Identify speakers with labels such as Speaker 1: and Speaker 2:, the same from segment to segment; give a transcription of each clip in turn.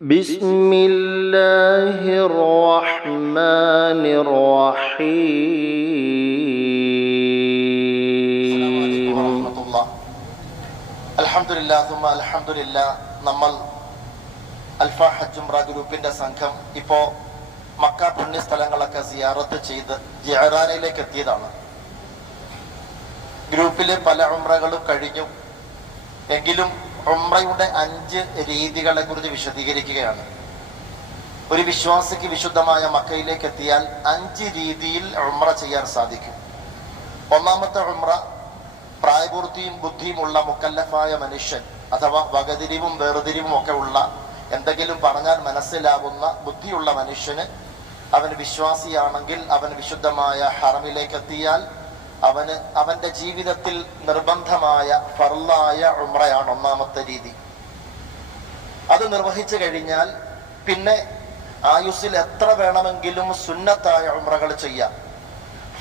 Speaker 1: بسم الله الرحمن الرحيم
Speaker 2: അലഹമില്ല അലഹമില്ല നമ്മൾ അൽഫ ഹജ്ജുംറ ഗ്രൂപ്പിന്റെ സംഘം ഇപ്പോ മക്ക പുണ്യ സ്ഥലങ്ങളൊക്കെ സിയാറത്ത് ചെയ്ത് ജഹറാനയിലേക്ക് എത്തിയതാണ് ഗ്രൂപ്പിലെ പല ഉംറകളും കഴിഞ്ഞു എങ്കിലും ഉംറയുടെ അഞ്ച് രീതികളെ കുറിച്ച് വിശദീകരിക്കുകയാണ്. ഒരു വിശ്വാസിക്ക് വിശുദ്ധമായ മക്കയിലേക്ക് എത്തിയാൽ അഞ്ച് രീതിയിൽ ഉംറ ചെയ്യാൻ സാധിക്കും. ഒന്നാമത്തെ ഉംറ പ്രായപൂർത്തിയും ബുദ്ധിയുമുള്ള മുക്കല്ലഫായ മനുഷ്യൻ അഥവാ വകതിരിവും വേർതിരിവും ഒക്കെ ഉള്ള എന്തെങ്കിലും പറഞ്ഞാൽ മനസ്സിലാവുന്ന ബുദ്ധിയുള്ള മനുഷ്യന് അവൻ വിശ്വാസിയാണെങ്കിൽ അവൻ വിശുദ്ധമായ ഹറമിലേക്ക് എത്തിയാൽ അവന് അവന്റെ ജീവിതത്തിൽ നിർബന്ധമായ ഫർലായ ഉമ്രയാണ് ഒന്നാമത്തെ രീതി. അത് നിർവഹിച്ചു കഴിഞ്ഞാൽ പിന്നെ ആയുസ്സിൽ എത്ര വേണമെങ്കിലും സുന്നത്തായ ഉമ്രകൾ ചെയ്യാം.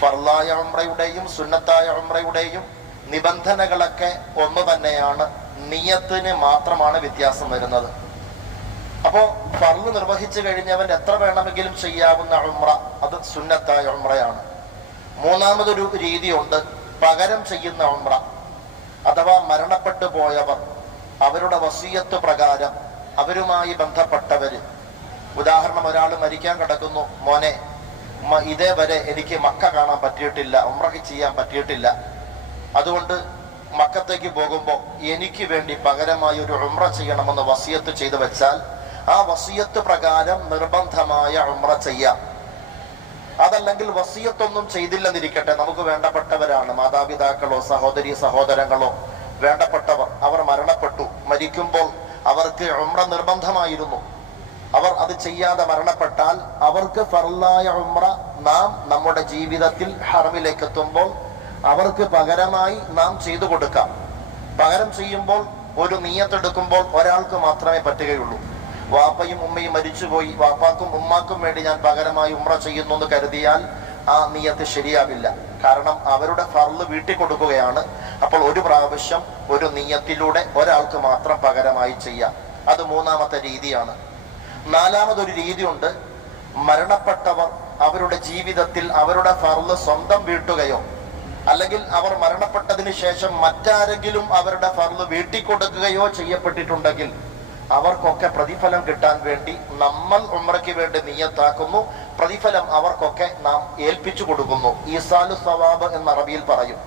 Speaker 2: ഫർലായ ഉമ്രയുടെയും സുന്നത്തായ ഉമ്രയുടെയും നിബന്ധനകളൊക്കെ ഒന്ന് തന്നെയാണ്. നിയത്തിന് മാത്രമാണ് വ്യത്യാസം വരുന്നത്. അപ്പോ ഫർൾ നിർവഹിച്ചു കഴിഞ്ഞവൻ എത്ര വേണമെങ്കിലും ചെയ്യാവുന്ന ഉമ്ര അത് സുന്നത്തായ ഉമ്രയാണ് മൂന്നാമതൊരു രീതിയുണ്ട് പകരം ചെയ്യുന്ന ഉമ്ര അഥവാ മരണപ്പെട്ടു പോയവർ അവരുടെ വസീയത്ത് പ്രകാരം അവരുമായി ബന്ധപ്പെട്ടവര്. ഉദാഹരണം ഒരാൾ മരിക്കാൻ കിടക്കുന്നു മോനെ ഇതേവരെ എനിക്ക് മക്ക കാണാൻ പറ്റിയിട്ടില്ല ഉമ്രക്ക് ചെയ്യാൻ പറ്റിയിട്ടില്ല. അതുകൊണ്ട് മക്കത്തേക്ക് പോകുമ്പോൾ എനിക്ക് വേണ്ടി പകരമായി ഒരു ഉമ്ര ചെയ്യണമെന്ന് വസീയത്ത് ചെയ്തു വെച്ചാൽ ആ വസീയത്ത് പ്രകാരം നിർബന്ധമായ ഉമ്ര ചെയ്യാം. അതല്ലെങ്കിൽ വസീയത്തൊന്നും ചെയ്തില്ലെന്നിരിക്കട്ടെ. നമുക്ക് വേണ്ടപ്പെട്ടവരാണ്. മാതാപിതാക്കളോ സഹോദരി സഹോദരങ്ങളോ വേണ്ടപ്പെട്ടവർ. അവർ മരണപ്പെട്ടു. മരിക്കുമ്പോൾ അവർക്ക് ഉമ്ര നിർബന്ധമായിരുന്നു. അവർ അത് ചെയ്യാതെ മരണപ്പെട്ടാൽ അവർക്ക് ഫർലായ ഉമ്ര നാം നമ്മുടെ ജീവിതത്തിൽ ഹറമിലേക്ക് എത്തുമ്പോൾ അവർക്ക് പകരമായി നാം ചെയ്തു കൊടുക്കാം. പകരം ചെയ്യുമ്പോൾ ഒരു നീയത്തെടുക്കുമ്പോൾ ഒരാൾക്ക് മാത്രമേ പറ്റുകയുള്ളൂ. വാപ്പയും ഉമ്മയും മരിച്ചുപോയി. വാപ്പാക്കും ഉമ്മാക്കും വേണ്ടി ഞാൻ പകരമായി ഉമ്ര ചെയ്യുന്നു എന്ന് കരുതിയാൽ ആ നീയത്ത് ശരിയാവില്ല. കാരണം അവരുടെ ഫർൾ വീട്ടിൽ കൊടുക്കുകയാണ് അപ്പോൾ ഒരു പ്രാവശ്യം ഒരു നീയത്തിലൂടെ ഒരാൾക്ക് മാത്രം പകരമായി ചെയ്യാം. അത് മൂന്നാമത്തെ രീതിയാണ്. നാലാമതൊരു രീതിയുണ്ട്. മരണപ്പെട്ടവർ അവരുടെ ജീവിതത്തിൽ അവരുടെ ഫർൾ സ്വന്തം വീട്ടുകയോ അല്ലെങ്കിൽ അവർ മരണപ്പെട്ടതിന് ശേഷം മറ്റാരെങ്കിലും അവരുടെ ഫർൾ വീട്ടിക്കൊടുക്കുകയോ ചെയ്യപ്പെട്ടിട്ടുണ്ടെങ്കിൽ അവർക്കൊക്കെ പ്രതിഫലം കിട്ടാൻ വേണ്ടി നമ്മൾ ഉമ്രയ്ക്ക് വേണ്ടി നിയത്താക്കുന്നു. പ്രതിഫലം അവർക്കൊക്കെ നാം ഏൽപ്പിച്ചു കൊടുക്കുന്നു. ഈസാലു സവാബ് എന്ന അറബിയിൽ പറയും.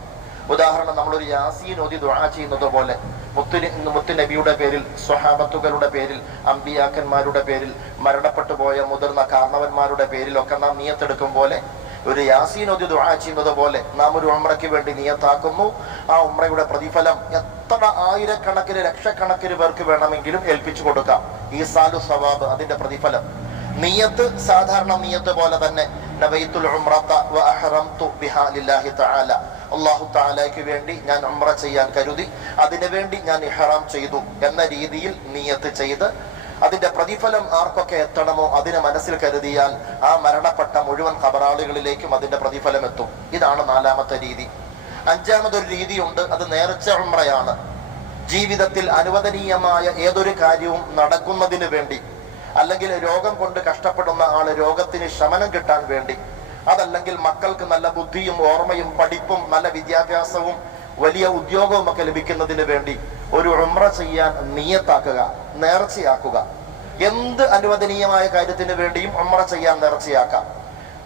Speaker 2: ഉദാഹരണം നമ്മളൊരു യാസീൻ ഓതി ദുആ ചെയ്യുന്നത് പോലെ മുത്തു മുത്തു നബിയുടെ പേരിൽ സ്വഹാബത്തുകളുടെ പേരിൽ അമ്പിയാക്കന്മാരുടെ പേരിൽ മരണപ്പെട്ടു പോയ മുതിർന്ന കാരണവന്മാരുടെ പേരിലൊക്കെ നാം നിയത്തെടുക്കും പോലെ ഒരു യാസീൻ ഓതി ദുആ ചെയ്യുന്നത് പോലെ നാം ഒരു ഉമ്രയ്ക്ക് വേണ്ടി നിയത്താക്കുന്നു. ആ ഉമ്രയുടെ പ്രതിഫലം എത്ര ആയിരക്കണക്കിന് ലക്ഷക്കണക്കിന് പേർക്ക് വേണമെങ്കിലും ഏൽപ്പിച്ചു കൊടുക്കാം. ഈ സാലു സവാബ് അതിന്റെ പ്രതിഫലം. നിയത്ത് സാധാരണ നിയത്ത് പോലെ തന്നെ നബൈത്തുൽ വേണ്ടി ഞാൻ ഉമ്ര ചെയ്യാൻ കരുതി അതിനു വേണ്ടി ഞാൻ ഇഹ്റാം ചെയ്തു എന്ന രീതിയിൽ നിയത്ത് ചെയ്ത് അതിന്റെ പ്രതിഫലം ആർക്കൊക്കെ എത്തണമോ അതിനെ മനസ്സിൽ കരുതിയാൽ ആ മരണപ്പെട്ട മുഴുവൻ കബറാളുകളിലേക്കും അതിന്റെ പ്രതിഫലം എത്തും. ഇതാണ് നാലാമത്തെ രീതി. അഞ്ചാമതൊരു രീതിയുണ്ട്. അത് നേർച്ച ഉമ്രയാണ് ജീവിതത്തിൽ അനുവദനീയമായ ഏതൊരു കാര്യവും നടക്കുന്നതിന് വേണ്ടി അല്ലെങ്കിൽ രോഗം കൊണ്ട് കഷ്ടപ്പെടുന്ന ആൾ രോഗത്തിന് ശമനം കിട്ടാൻ വേണ്ടി അതല്ലെങ്കിൽ മക്കൾക്ക് നല്ല ബുദ്ധിയും ഓർമ്മയും പഠിപ്പും നല്ല വിദ്യാഭ്യാസവും വലിയ ഉദ്യോഗവും ഒക്കെ ലഭിക്കുന്നതിന് വേണ്ടി ഒരു ഉമ്ര ചെയ്യാൻ നിയത്താക്കുക നേർച്ചയാക്കുക. എന്ത് അനുവദനീയമായ കാര്യത്തിന് വേണ്ടിയും ഉമ്ര ചെയ്യാൻ നേർച്ചയാക്കാം.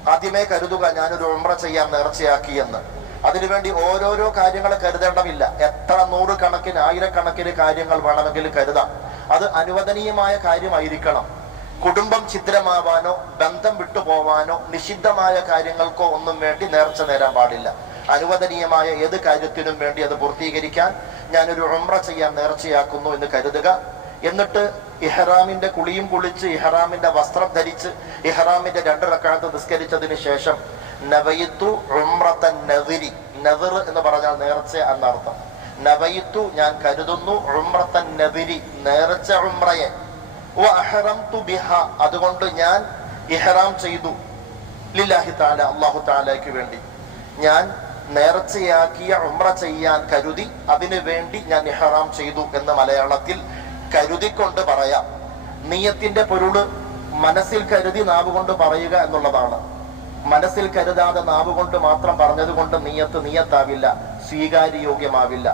Speaker 2: ആദ്യമേ കരുതുക ഞാനൊരു ഉമ്ര ചെയ്യാൻ നേർച്ചയാക്കി എന്ന്. അതിനുവേണ്ടി ഓരോരോ കാര്യങ്ങൾ കരുതേണ്ടമില്ല എത്ര നൂറ് കണക്കിന് ആയിരക്കണക്കിന് കാര്യങ്ങൾ വേണമെങ്കിൽ കരുതാം. അത് അനുവദനീയമായ കാര്യമായിരിക്കണം. കുടുംബം ഛിദ്രമാവാനോ ബന്ധം വിട്ടുപോവാനോ നിഷിദ്ധമായ കാര്യങ്ങൾക്കോ ഒന്നും വേണ്ടി നേർച്ച നേരാൻ പാടില്ല. അനുവദനീയമായ ഏത് കാര്യത്തിനും വേണ്ടി അത് പൂർത്തീകരിക്കാൻ ഞാനൊരു ഉമ്ര ചെയ്യാൻ നേർച്ചയാക്കുന്നു എന്ന് കരുതുക. എന്നിട്ട് ഇഹ്റാമിന്റെ കുളിയും കുളിച്ച് ഇഹ്റാമിന്റെ വസ്ത്രം ധരിച്ച് ഇഹ്റാമിന്റെ രണ്ട് റക്കാലത്ത് നിസ്കരിച്ചതിന് ശേഷം നവയിത്തു ഉമ്രത്തൻ നദിരി. നദിർ എന്ന് പറഞ്ഞാൽ നേർച്ച എന്നർത്ഥം നവയിത്തു ഞാൻ കരുതുന്നു ഉമ്രത്തൻ നദിരി നേർച്ച അഹ്റംതു ബിഹ അതുകൊണ്ട് ഞാൻ ഇഹ്റാം ചെയ്തു. ലില്ലാഹി താല അള്ളാഹു താലയ്ക്ക് വേണ്ടി. ഞാൻ നേർച്ചയാക്കിയ ഉമ്ര ചെയ്യാൻ കരുതി അതിനു വേണ്ടി ഞാൻ ഇഹ്റാം ചെയ്തു എന്ന് മലയാളത്തിൽ കരുതിക്കൊണ്ട് പറയാം. നീയത്തിന്റെ പൊരുൾ മനസ്സിൽ കരുതി നാവുകൊണ്ട് പറയുക എന്നുള്ളതാണ്. മനസ്സിൽ കരുതാതെ നാവ് കൊണ്ട് മാത്രം പറഞ്ഞത് കൊണ്ട് നീയത്ത് നീയത്താവില്ല സ്വീകാര്യയോഗ്യമാവില്ല.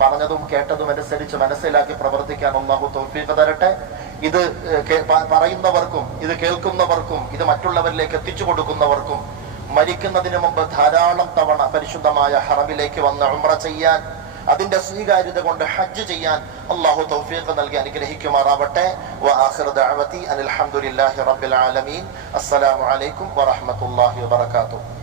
Speaker 2: പറഞ്ഞതും കേട്ടതും അനുസരിച്ച് മനസ്സിലാക്കി പ്രവർത്തിക്കാൻ ഒന്നാഹു തോൽപ്പിക്ക തരട്ടെ. ഇത് പറയുന്നവർക്കും ഇത് കേൾക്കുന്നവർക്കും ഇത് മറ്റുള്ളവരിലേക്ക് എത്തിച്ചു കൊടുക്കുന്നവർക്കും മരിക്കുന്നതിന് മുമ്പ് ധാരാളം തവണ പരിശുദ്ധമായ ഹറമിലേക്ക് വന്ന് ഉമ്ര ചെയ്യാൻ അതിന്റെ സ്വീകാര്യത കൊണ്ട് ഹജ്ജ് ചെയ്യാൻ അള്ളാഹു തൗഫീഖ് നൽകി അനുഗ്രഹിക്കുമാറാവട്ടെ. വആഖിറു ദഅവതി അനിൽ റബ്ബിൽ ആലമീൻ. അസ്സലാമു അലൈക്കും വറഹ്മത്തുള്ളാഹി വബറകാതുഹു.